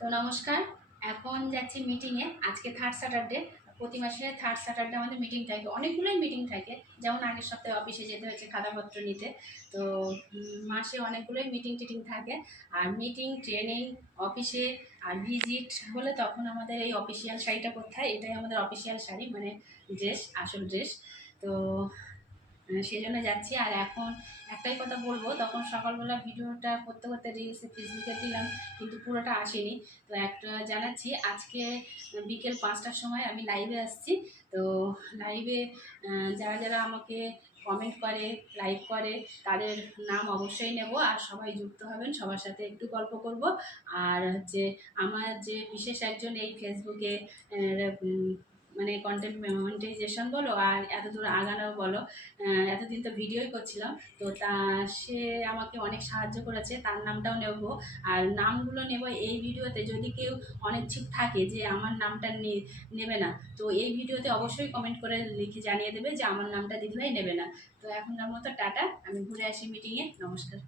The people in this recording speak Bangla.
তো নমস্কার। এখন যাচ্ছি মিটিংয়ে। আজকে থার্ড স্যাটারডে। প্রতি মাসে থার্ড স্যাটারডে আমাদের মিটিং থাকে, অনেকগুলোই মিটিং থাকে। যেমন আগের সপ্তাহে অফিসে যেতে হয়েছে খাতাপত্র নিতে। তো মাসে অনেকগুলোই মিটিং টিটিং থাকে। আর মিটিং, ট্রেনিং, অফিসে আর ভিজিট হলে তখন আমাদের এই অফিসিয়াল শাড়িটা পরতে হয়। এটাই আমাদের অফিসিয়াল শাড়ি, মানে ড্রেস, আসল ড্রেস। তো সেই জন্য যাচ্ছি। আর এখন একটাই কথা বলবো, তখন সকালবেলা ভিডিওটা করতে করতে রিলসে ফেসবুকে দিলাম, কিন্তু পুরোটা আসেনি। তো একটা জানাচ্ছি, আজকে বিকেল 5টার সময় আমি লাইভে আসছি। তো লাইভে যারা যারা আমাকে কমেন্ট করে, লাইক করে, তাদের নাম অবশ্যই নেব। আর সবাই যুক্ত হবেন, সবার সাথে একটু গল্প করব। আর হচ্ছে আমার যে বিশেষ একজন এই ফেসবুকে মানে কন্টেন্ট মনিটাইজেশন বলো আর এত দূর আগানো বলো, এতদিন তো ভিডিওই করছিলাম। তো সে আমাকে অনেক সাহায্য করেছে, তার নামটাও নেব। আর নামগুলো নেব এই ভিডিওতে। যদি কেউ অনিচ্ছুক থাকে যে আমার নামটা নেবে না, তো এই ভিডিওতে অবশ্যই কমেন্ট করে লিখে জানিয়ে দেবে যে আমার নামটা দিদিভাই নেবে না। তো এখনকার মতো টাটা, আমি ঘুরে আসি মিটিংয়ে। নমস্কার।